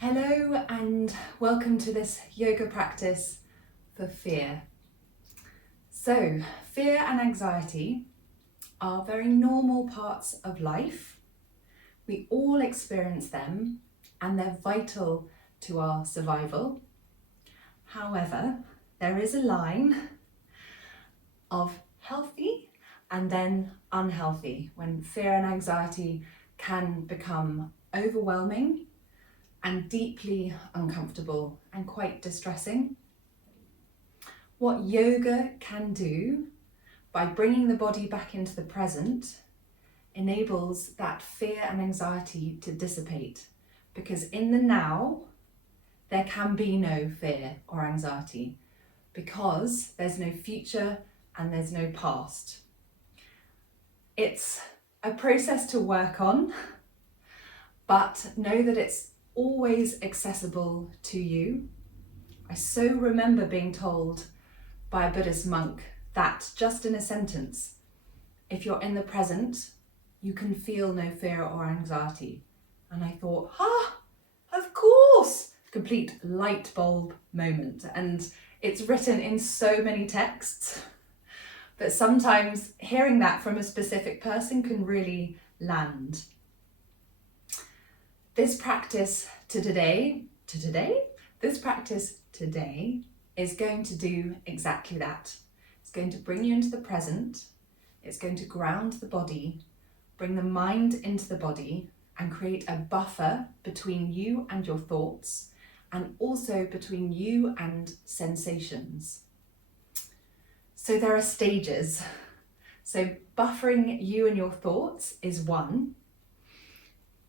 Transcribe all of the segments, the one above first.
Hello and welcome to this yoga practice for fear. So, fear and anxiety are very normal parts of life. We all experience them and they're vital to our survival. However, there is a line of healthy and then unhealthy when fear and anxiety can become overwhelming and deeply uncomfortable and quite distressing. What yoga can do by bringing the body back into the present enables that fear and anxiety to dissipate, because in the now there can be no fear or anxiety because there's no future and there's no past. It's a process to work on, but know that it's always accessible to you. I so remember being told by a Buddhist monk that just in a sentence, if you're in the present, you can feel no fear or anxiety. And I thought, of course, complete light bulb moment. And it's written in so many texts, but sometimes hearing that from a specific person can really land. This practice today is going to do exactly that. It's going to bring you into the present. It's going to ground the body, bring the mind into the body, and create a buffer between you and your thoughts, and also between you and sensations. So there are stages. So buffering you and your thoughts is one.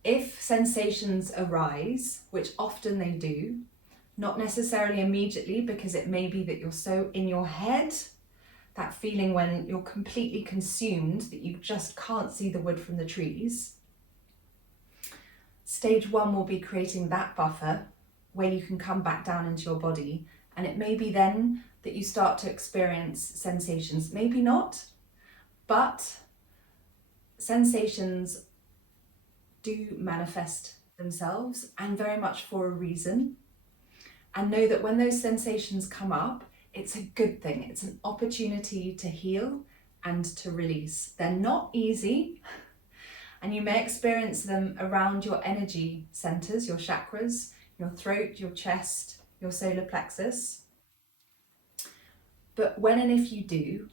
If sensations arise, which often they do, not necessarily immediately, because it may be that you're so in your head, that feeling when you're completely consumed that you just can't see the wood from the trees. Stage one will be creating that buffer where you can come back down into your body, and it may be then that you start to experience sensations, maybe not, but sensations do manifest themselves, and very much for a reason. And know that when those sensations come up, it's a good thing. It's an opportunity to heal and to release. They're not easy, and you may experience them around your energy centers, your chakras, your throat, your chest, your solar plexus. But when and if you do,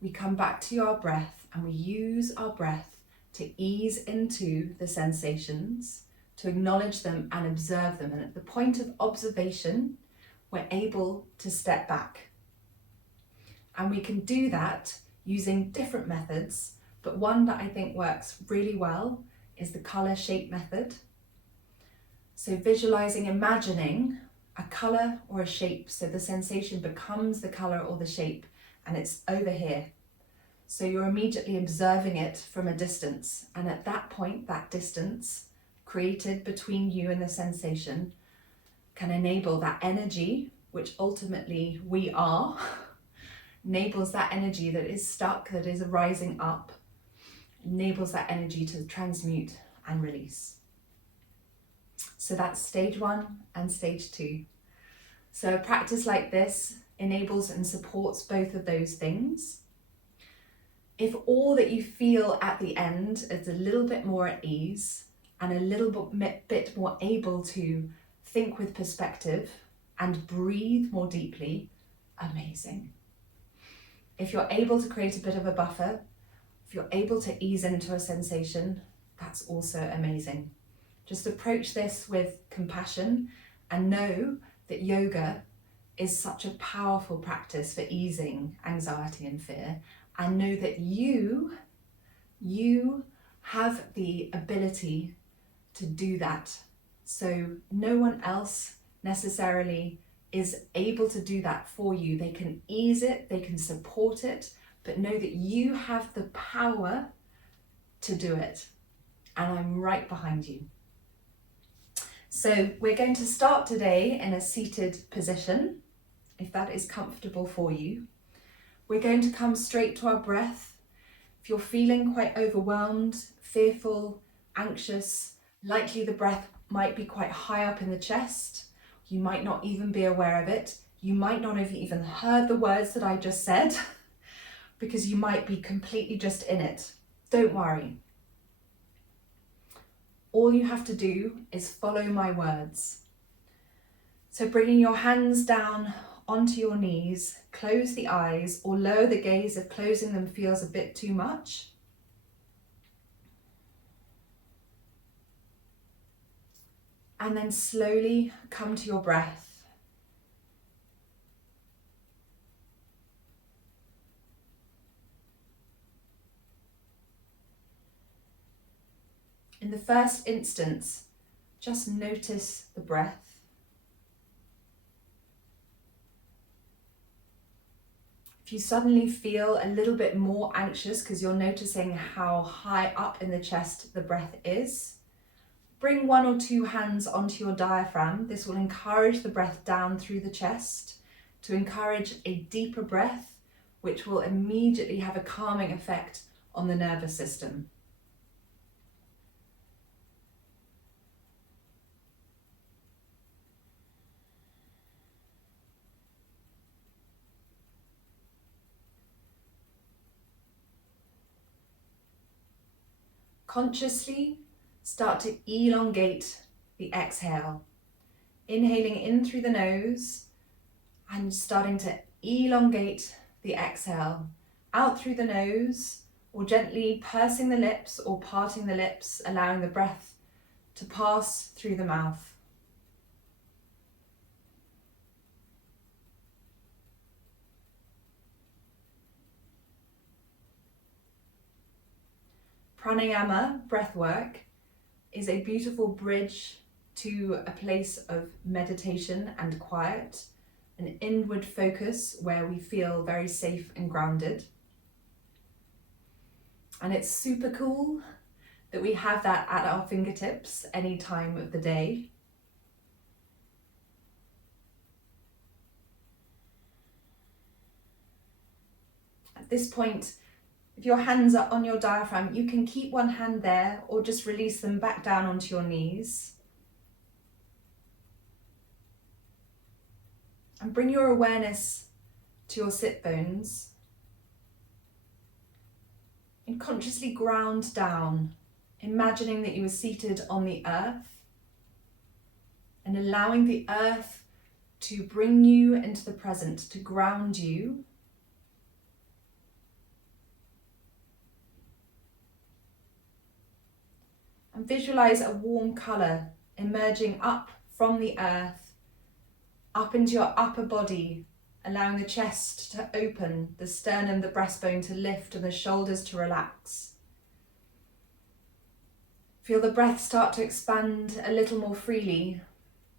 we come back to our breath and we use our breath to ease into the sensations, to acknowledge them and observe them. And at the point of observation, we're able to step back. And we can do that using different methods, but one that I think works really well is the color shape method. So visualizing, imagining a color or a shape, so the sensation becomes the color or the shape, and it's over here. So you're immediately observing it from a distance, and at that point, that distance created between you and the sensation can enable that energy, which ultimately we are, enables that energy that is stuck, that is rising up, enables that energy to transmute and release. So that's stage one and stage two. So a practice like this enables and supports both of those things. If all that you feel at the end is a little bit more at ease and a little bit more able to think with perspective and breathe more deeply, amazing. If you're able to create a bit of a buffer, if you're able to ease into a sensation, that's also amazing. Just approach this with compassion and know that yoga is such a powerful practice for easing anxiety and fear. And know that you have the ability to do that. So no one else necessarily is able to do that for you. They can ease it, they can support it, but know that you have the power to do it. And I'm right behind you. So we're going to start today in a seated position, if that is comfortable for you. We're going to come straight to our breath. If you're feeling quite overwhelmed, fearful, anxious, likely the breath might be quite high up in the chest. You might not even be aware of it. You might not have even heard the words that I just said because you might be completely just in it. Don't worry. All you have to do is follow my words. So bringing your hands down onto your knees, close the eyes or lower the gaze if closing them feels a bit too much. And then slowly come to your breath. In the first instance, just notice the breath. If you suddenly feel a little bit more anxious because you're noticing how high up in the chest the breath is, bring 1 or 2 hands onto your diaphragm. This will encourage the breath down through the chest to encourage a deeper breath, which will immediately have a calming effect on the nervous system. Consciously start to elongate the exhale. Inhaling in through the nose and starting to elongate the exhale. Out through the nose or gently pursing the lips or parting the lips, allowing the breath to pass through the mouth. Pranayama, breathwork, is a beautiful bridge to a place of meditation and quiet, an inward focus where we feel very safe and grounded. And it's super cool that we have that at our fingertips any time of the day. At this point, if your hands are on your diaphragm, you can keep one hand there or just release them back down onto your knees. And bring your awareness to your sit bones. And consciously ground down, imagining that you are seated on the earth and allowing the earth to bring you into the present, to ground you. And visualize a warm colour emerging up from the earth, up into your upper body, allowing the chest to open, the sternum, the breastbone to lift and the shoulders to relax. Feel the breath start to expand a little more freely,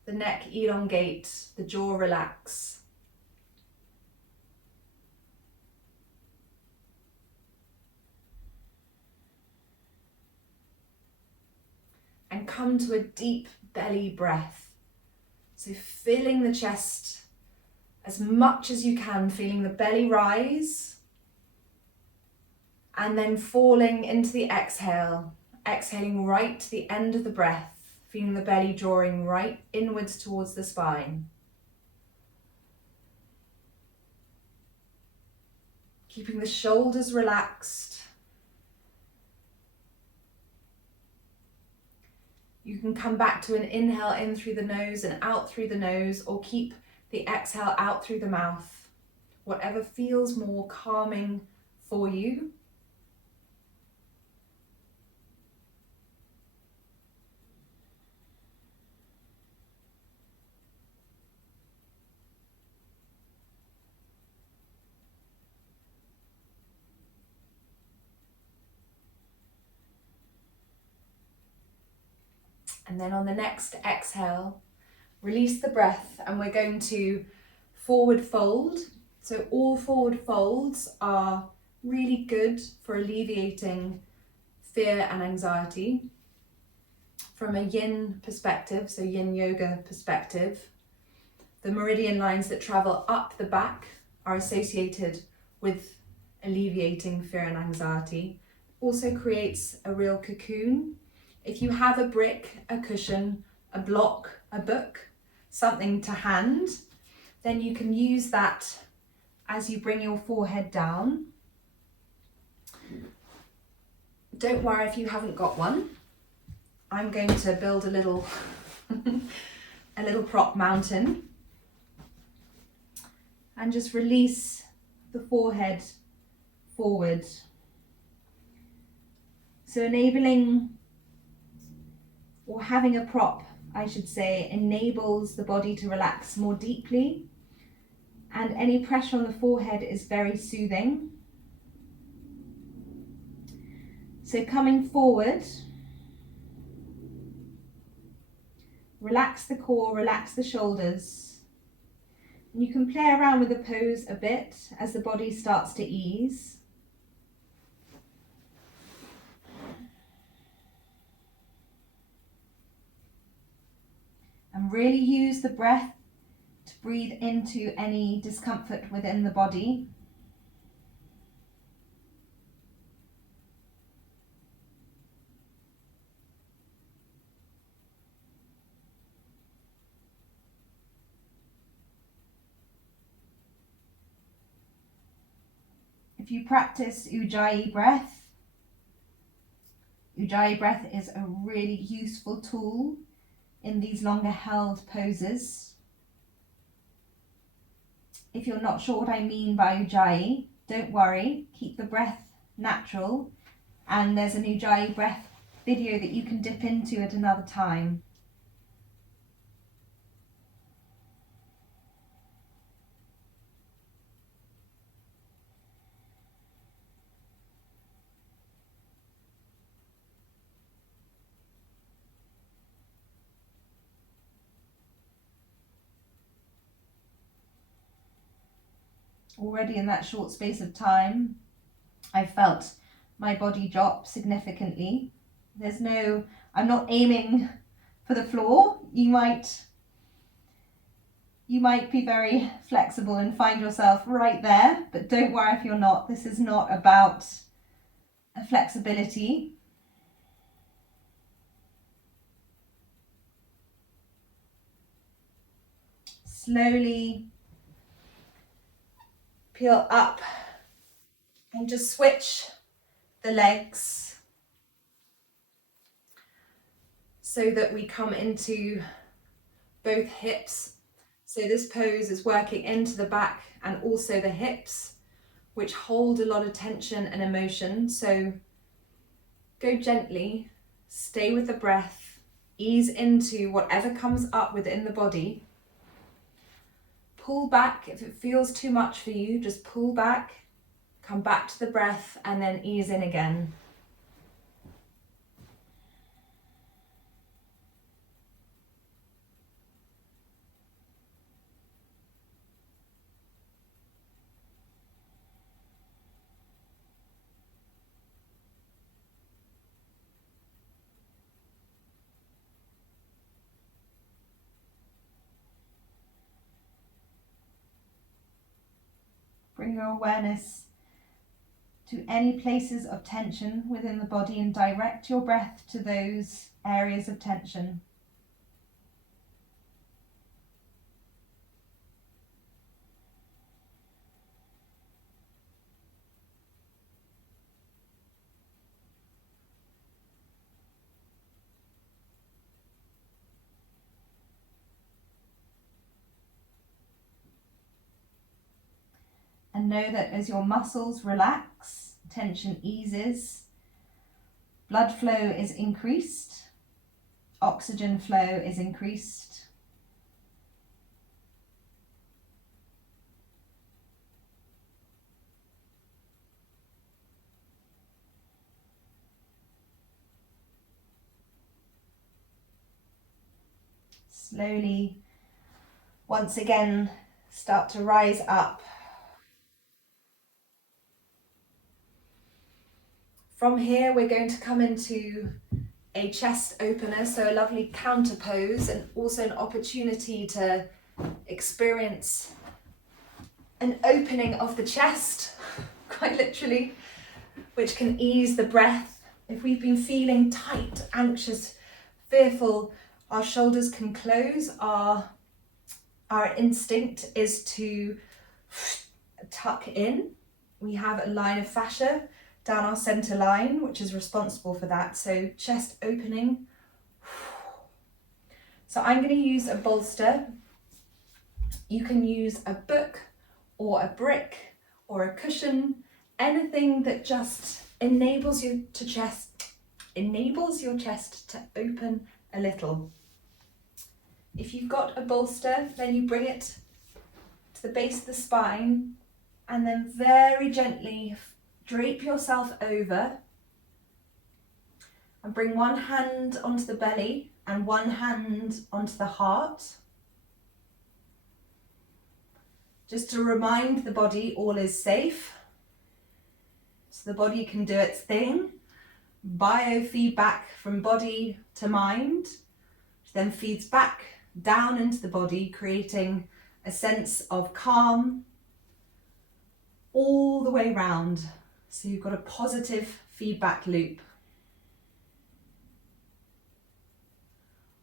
the neck elongate, the jaw relax. And come to a deep belly breath. So filling the chest as much as you can, feeling the belly rise and then falling into the exhale, exhaling right to the end of the breath, feeling the belly drawing right inwards towards the spine. Keeping the shoulders relaxed. You can come back to an inhale in through the nose and out through the nose, or keep the exhale out through the mouth. Whatever feels more calming for you. And then on the next exhale, release the breath and we're going to forward fold. So all forward folds are really good for alleviating fear and anxiety. From a yin perspective, so yin yoga perspective, the meridian lines that travel up the back are associated with alleviating fear and anxiety. Also creates a real cocoon. If you have a brick, a cushion, a block, a book, something to hand, then you can use that as you bring your forehead down. Don't worry if you haven't got one. I'm going to build a little a little prop mountain and just release the forehead forward. So enabling, or having a prop, I should say, enables the body to relax more deeply, and any pressure on the forehead is very soothing. So coming forward, relax the core, relax the shoulders. And you can play around with the pose a bit as the body starts to ease. And really use the breath to breathe into any discomfort within the body. If you practice Ujjayi breath is a really useful tool in these longer held poses. If you're not sure what I mean by Ujjayi, don't worry, keep the breath natural, and there's an Ujjayi breath video that you can dip into at another time. Already in that short space of time, I felt my body drop significantly. I'm not aiming for the floor. You might be very flexible and find yourself right there, but don't worry if you're not. This is not about a flexibility. Slowly peel up and just switch the legs so that we come into both hips. So this pose is working into the back and also the hips, which hold a lot of tension and emotion. So go gently, stay with the breath, ease into whatever comes up within the body. Pull back if it feels too much for you, just pull back, come back to the breath, and then ease in again. Bring your awareness to any places of tension within the body and direct your breath to those areas of tension. And know that as your muscles relax, tension eases, blood flow is increased, oxygen flow is increased. Slowly, once again, start to rise up. From here, we're going to come into a chest opener, so a lovely counter pose, and also an opportunity to experience an opening of the chest, quite literally, which can ease the breath. If we've been feeling tight, anxious, fearful, Our shoulders can close. Our instinct is to tuck in. We have a line of fascia down our center line, which is responsible for that. So chest opening. So I'm going to use a bolster. You can use a book or a brick or a cushion, anything that just enables your chest to open a little. If you've got a bolster, then you bring it to the base of the spine and then very gently drape yourself over and bring one hand onto the belly and one hand onto the heart. Just to remind the body all is safe. So the body can do its thing. Biofeedback from body to mind, which then feeds back down into the body, creating a sense of calm all the way round. So you've got a positive feedback loop.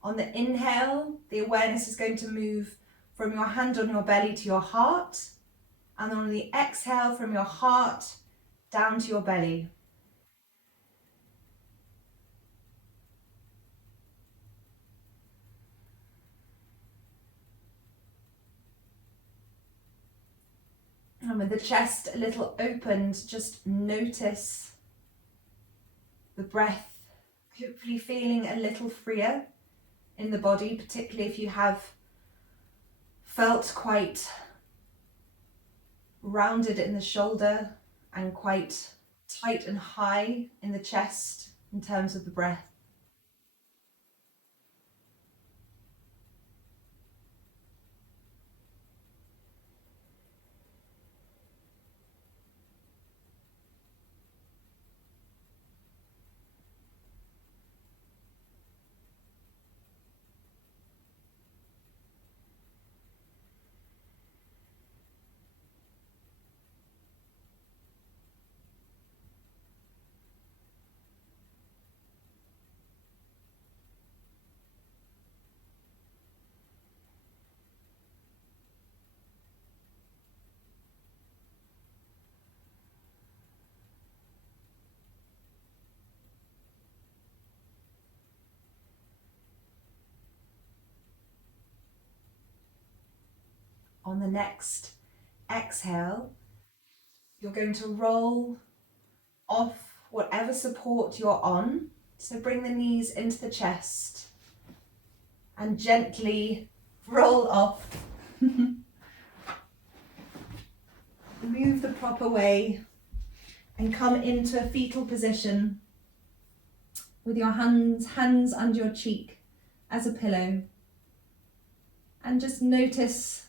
On the inhale, the awareness is going to move from your hand on your belly to your heart, and on the exhale from your heart down to your belly. And with the chest a little opened, just notice the breath, hopefully feeling a little freer in the body, particularly if you have felt quite rounded in the shoulder and quite tight and high in the chest in terms of the breath. On the next exhale, you're going to roll off whatever support you're on. So bring the knees into the chest and gently roll off. Move the proper way and come into a fetal position with your hands under your cheek as a pillow. And just notice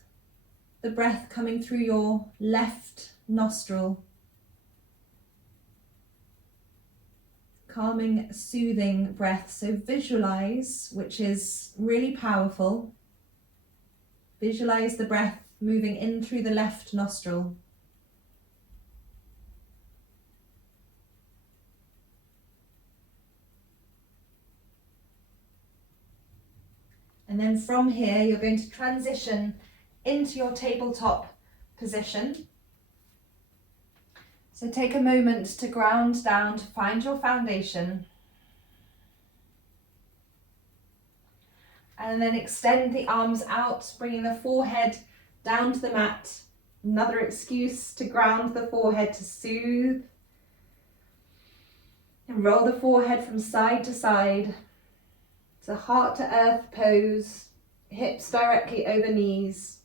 the breath coming through your left nostril. Calming, soothing breath. So visualize, which is really powerful. Visualize the breath moving in through the left nostril. And then from here, you're going to transition into your tabletop position. So take a moment to ground down, to find your foundation. And then extend the arms out, bringing the forehead down to the mat. Another excuse to ground the forehead, to soothe. And roll the forehead from side to side. It's a heart to earth pose, hips directly over knees.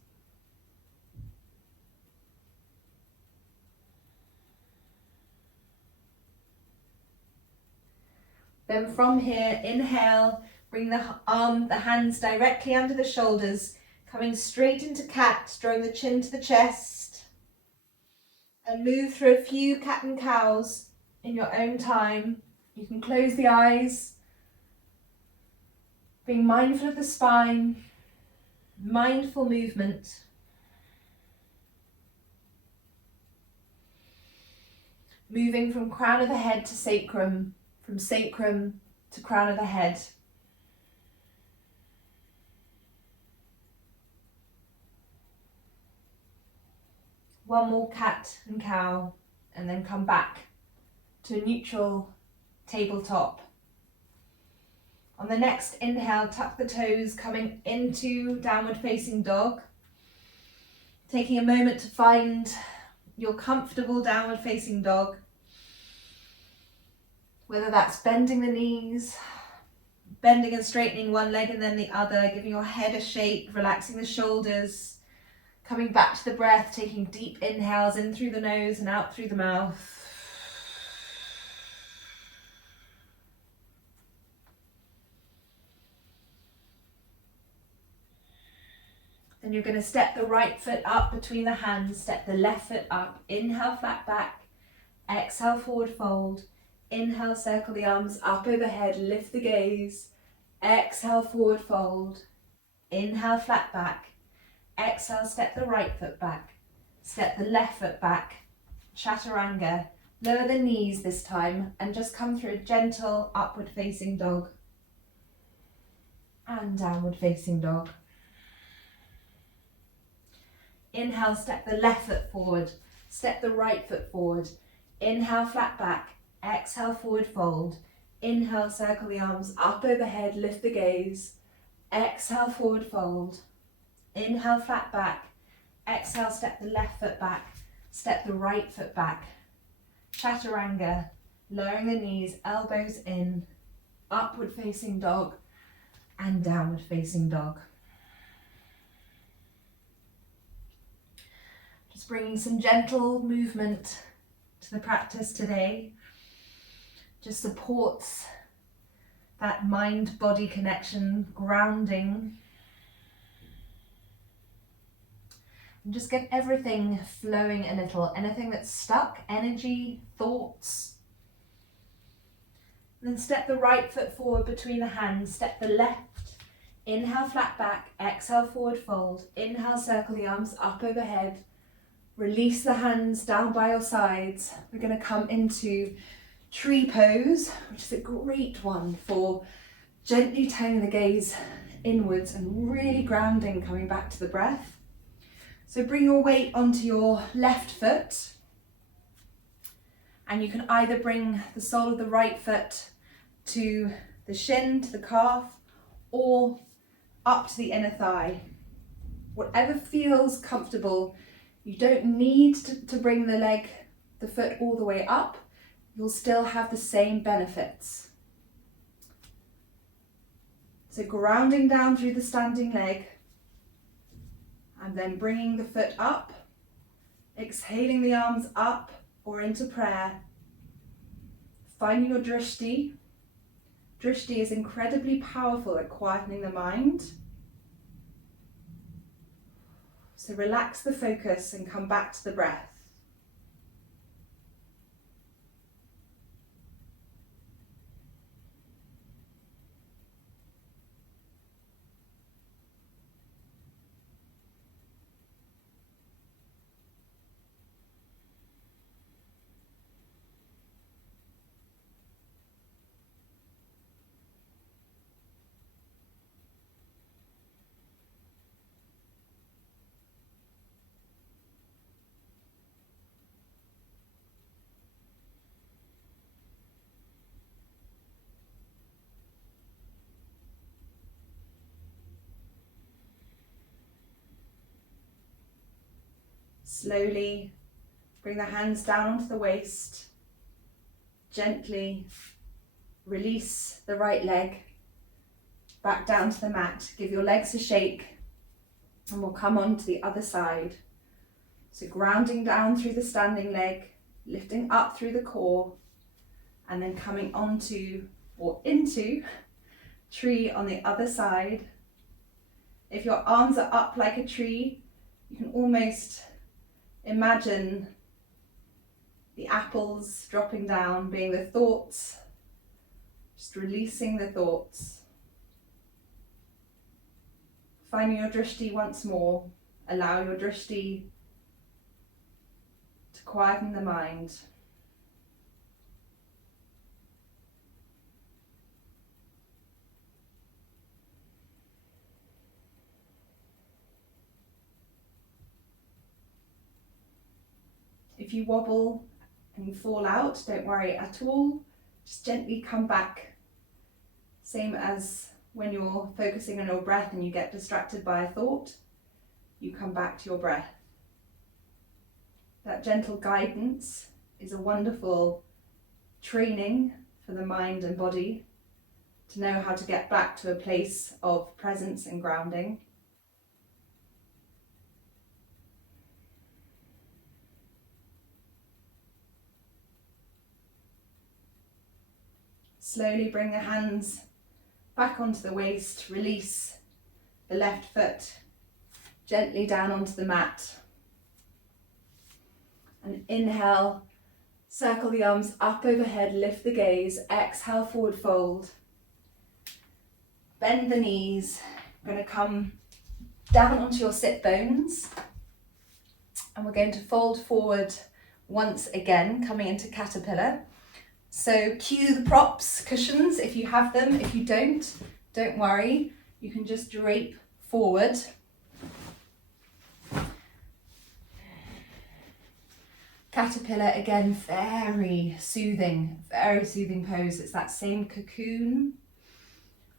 Then from here, inhale, bring the hands directly under the shoulders, coming straight into cat, drawing the chin to the chest. And move through a few cat and cows in your own time. You can close the eyes, being mindful of the spine, mindful movement. Moving from crown of the head to sacrum, from sacrum to crown of the head. One more cat and cow, and then come back to a neutral tabletop. On the next inhale, tuck the toes, coming into downward facing dog. Taking a moment to find your comfortable downward facing dog. Whether that's bending the knees, bending and straightening one leg and then the other, giving your head a shake, relaxing the shoulders, coming back to the breath, taking deep inhales in through the nose and out through the mouth. Then you're going to step the right foot up between the hands, step the left foot up, inhale flat back, exhale forward fold, inhale circle the arms up overhead, lift the gaze, exhale forward fold, inhale flat back, exhale step the right foot back, step the left foot back, chaturanga, lower the knees this time and just come through a gentle upward facing dog and downward facing dog. Inhale, step the left foot forward, step the right foot forward, inhale flat back, exhale forward fold, inhale circle the arms up overhead, lift the gaze, exhale forward fold, inhale flat back, exhale step the left foot back, step the right foot back, chaturanga, lowering the knees, elbows in, upward facing dog and downward facing dog. Just bringing some gentle movement to the practice today. Just supports that mind-body connection, grounding. And just get everything flowing a little. Anything that's stuck, energy, thoughts. And then step the right foot forward between the hands. Step the left. Inhale, flat back. Exhale, forward fold. Inhale, circle the arms up overhead. Release the hands down by your sides. We're going to come into tree pose, which is a great one for gently turning the gaze inwards and really grounding, coming back to the breath. So bring your weight onto your left foot, and you can either bring the sole of the right foot to the shin, to the calf, or up to the inner thigh. Whatever feels comfortable. You don't need to bring the foot all the way up. You'll still have the same benefits. So grounding down through the standing leg and then bringing the foot up, exhaling the arms up or into prayer. Finding your drishti. Drishti is incredibly powerful at quietening the mind. So relax the focus and come back to the breath. Slowly bring the hands down onto the waist. Gently release the right leg back down to the mat. Give your legs a shake and we'll come on to the other side. So grounding down through the standing leg, lifting up through the core, and then coming onto or into tree on the other side. If your arms are up like a tree, you can almost imagine the apples dropping down, being the thoughts, just releasing the thoughts. Finding your drishti once more, allow your drishti to quieten the mind. If you wobble and you fall out, don't worry at all. Just gently come back. Same as when you're focusing on your breath and you get distracted by a thought, you come back to your breath. That gentle guidance is a wonderful training for the mind and body to know how to get back to a place of presence and grounding. Slowly bring the hands back onto the waist, release the left foot gently down onto the mat. And inhale, circle the arms up overhead, lift the gaze, exhale, forward fold. Bend the knees, we're going to come down onto your sit bones and we're going to fold forward once again, coming into caterpillar. So cue the props, cushions if you have them. If you don't worry, you can just drape forward. Caterpillar, again, very soothing pose. It's that same cocoon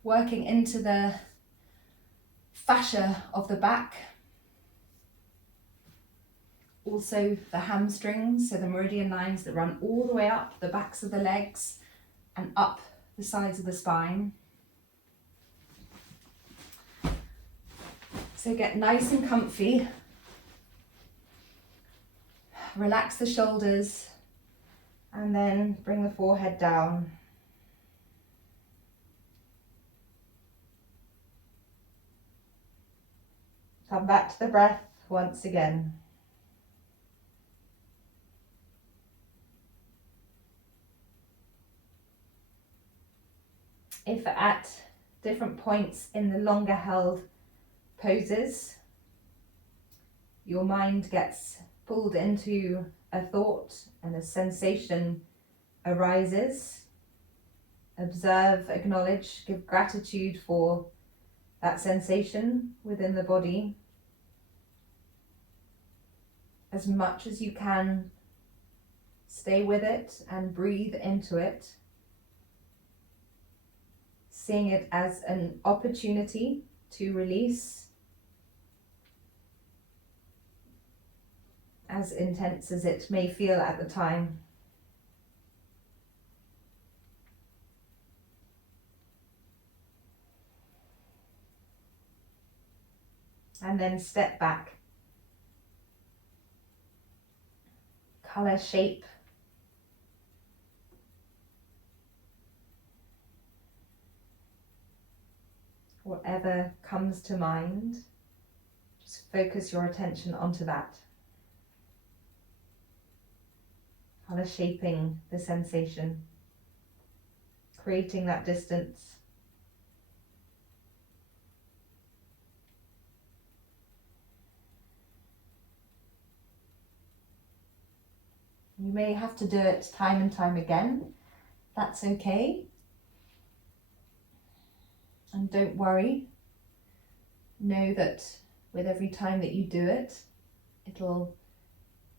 working into the fascia of the back. Also the hamstrings, so the meridian lines that run all the way up the backs of the legs and up the sides of the spine. So get nice and comfy. Relax the shoulders and then bring the forehead down. Come back to the breath once again. If at different points in the longer held poses, your mind gets pulled into a thought and a sensation arises, observe, acknowledge, give gratitude for that sensation within the body. As much as you can, stay with it and breathe into it, seeing it as an opportunity to release, as intense as it may feel at the time. And then step back. Color, shape. Whatever comes to mind, just focus your attention onto that. Color shaping the sensation, creating that distance. You may have to do it time and time again. That's okay. And don't worry. Know that with every time that you do it,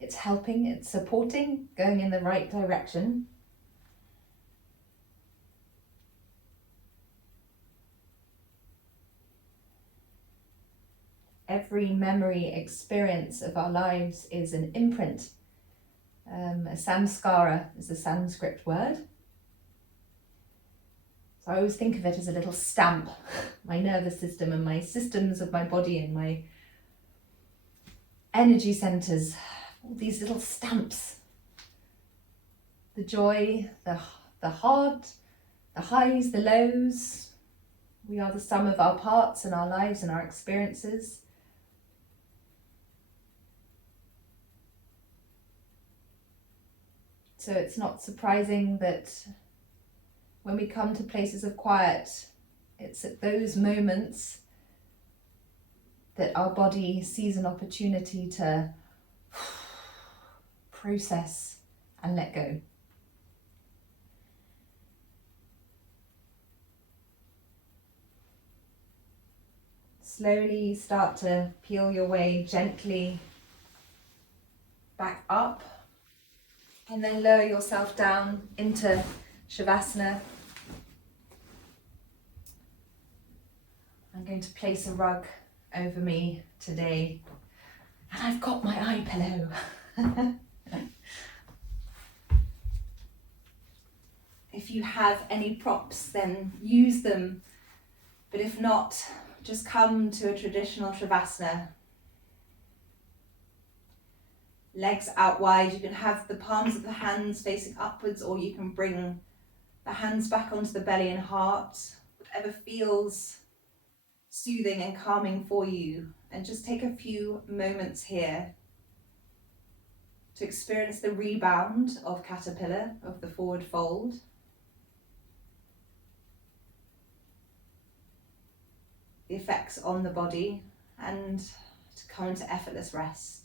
it's helping, it's supporting, going in the right direction. Every memory experience of our lives is an imprint. A samskara is a Sanskrit word. So I always think of it as a little stamp, my nervous system and my systems of my body and my energy centers, all these little stamps. The joy, the heart, the highs, the lows. We are the sum of our parts and our lives and our experiences. So it's not surprising that when we come to places of quiet, it's at those moments that our body sees an opportunity to process and let go. Slowly start to peel your way gently back up And then lower yourself down into Shavasana. I'm going to place a rug over me today. And I've got my eye pillow. If you have any props, then use them. But if not, just come to a traditional Shavasana. Legs out wide. You can have the palms of the hands facing upwards, or you can bring the hands back onto the belly and heart, whatever feels soothing and calming for you. And just take a few moments here to experience the rebound of caterpillar, of the forward fold. The effects on the body, and to come into effortless rest.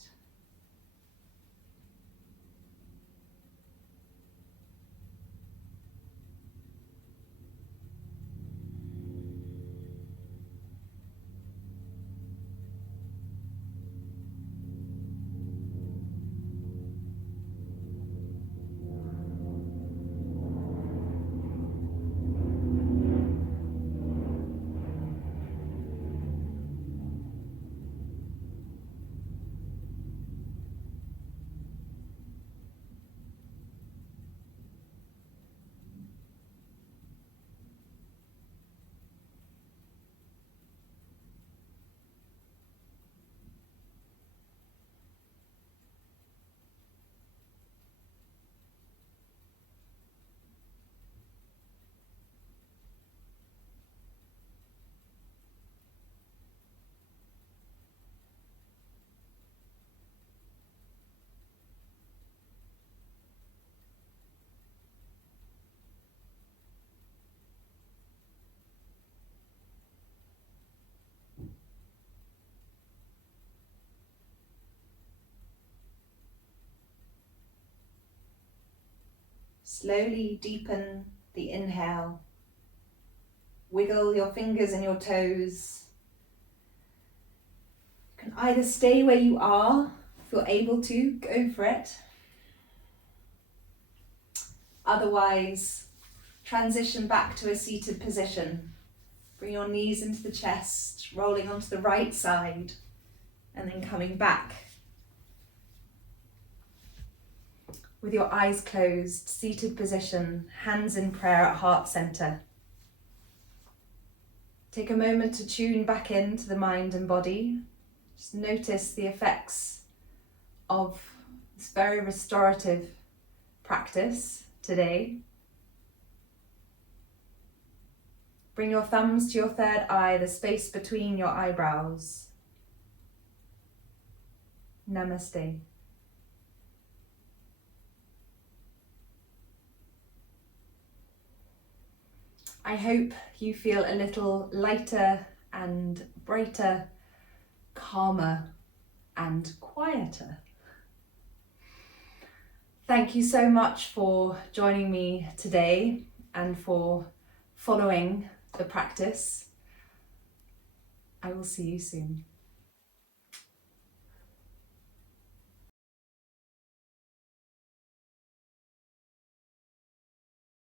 Slowly deepen the inhale. Wiggle your fingers and your toes. You can either stay where you are, if you're able to, go for it. Otherwise, transition back to a seated position. Bring your knees into the chest, rolling onto the right side, and then coming back. With your eyes closed, seated position, hands in prayer at heart center. Take a moment to tune back into the mind and body. Just notice the effects of this very restorative practice today. Bring your thumbs to your third eye, the space between your eyebrows. Namaste. I hope you feel a little lighter and brighter, calmer and quieter. Thank you so much for joining me today and for following the practice. I will see you soon.